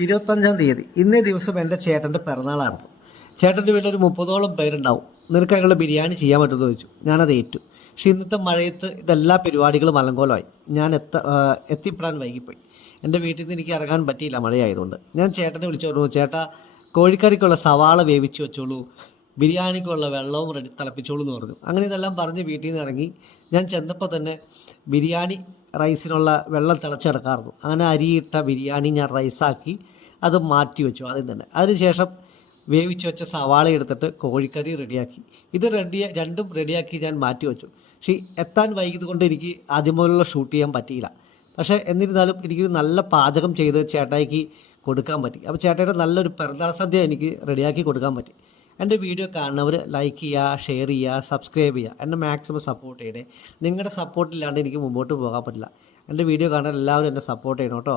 25-ാം തീയതി ഇന്നേ ദിവസം എൻ്റെ ചേട്ടൻ്റെ പിറന്നാളായിരുന്നു. ചേട്ടൻ്റെ വീട്ടിലൊരു 30ഓളം പേരുണ്ടാവും. നിനക്ക് ഞങ്ങൾ ബിരിയാണി ചെയ്യാൻ പറ്റുമെന്ന് ചോദിച്ചു. ഞാനത് ഏറ്റു. പക്ഷേ ഇന്നത്തെ മഴയത്ത് ഇതെല്ലാ പരിപാടികളും അലങ്കോലമായി. ഞാൻ എത്തിപ്പെടാൻ വൈകിപ്പോയി. എൻ്റെ വീട്ടിൽ നിന്ന് എനിക്ക് ഇറങ്ങാൻ പറ്റിയില്ല മഴയായതുകൊണ്ട്. ഞാൻ ചേട്ടനെ വിളിച്ചു പറഞ്ഞു, ചേട്ടാ കോഴിക്കറിക്കുള്ള സവാള വേവിച്ച് വെച്ചോളൂ, ബിരിയാണിക്കുള്ള വെള്ളവും തിളപ്പിച്ചോളൂ എന്ന് പറഞ്ഞു. അങ്ങനെ ഇതെല്ലാം പറഞ്ഞ് വീട്ടിൽ നിന്ന് ഇറങ്ങി. ഞാൻ ചെന്നപ്പോൾ തന്നെ ബിരിയാണി റൈസിനുള്ള വെള്ളം തിളച്ചെടുക്കാറുണ്ട്. അങ്ങനെ അരിയിട്ട ബിരിയാണി ഞാൻ റൈസാക്കി അത് മാറ്റി വെച്ചു ആദ്യം തന്നെ. അതിനുശേഷം വേവിച്ച് വെച്ച സവാള എടുത്തിട്ട് കോഴിക്കറി റെഡിയാക്കി. ഇത് രണ്ടും റെഡിയാക്കി ഞാൻ മാറ്റി വെച്ചു. പക്ഷേ എത്താൻ വൈകിയത് കൊണ്ട് എനിക്ക് ആദ്യം മുതലുള്ള ഷൂട്ട് ചെയ്യാൻ പറ്റിയില്ല. പക്ഷേ എന്നിരുന്നാലും എനിക്ക് നല്ല പാചകം ചെയ്ത് ചേട്ടായിക്ക് കൊടുക്കാൻ പറ്റി. അപ്പോൾ ചേട്ടായുടെ നല്ലൊരു പിറന്നാൾ സദ്യ എനിക്ക് റെഡിയാക്കി കൊടുക്കാൻ പറ്റി. എൻ്റെ വീഡിയോ കാണുന്നവർ ലൈക്ക് ചെയ്യുക, ഷെയർ ചെയ്യുക, സബ്സ്ക്രൈബ് ചെയ്യുക. എന്നെ മാക്സിമം സപ്പോർട്ട് ചെയ്യണേ. നിങ്ങളുടെ സപ്പോർട്ടില്ലാണ്ട് എനിക്ക് മുമ്പോട്ട് പോകാൻ പറ്റില്ല. എൻ്റെ വീഡിയോ കാണാൻ എല്ലാവരും എന്നെ സപ്പോർട്ട് ചെയ്യണം കേട്ടോ.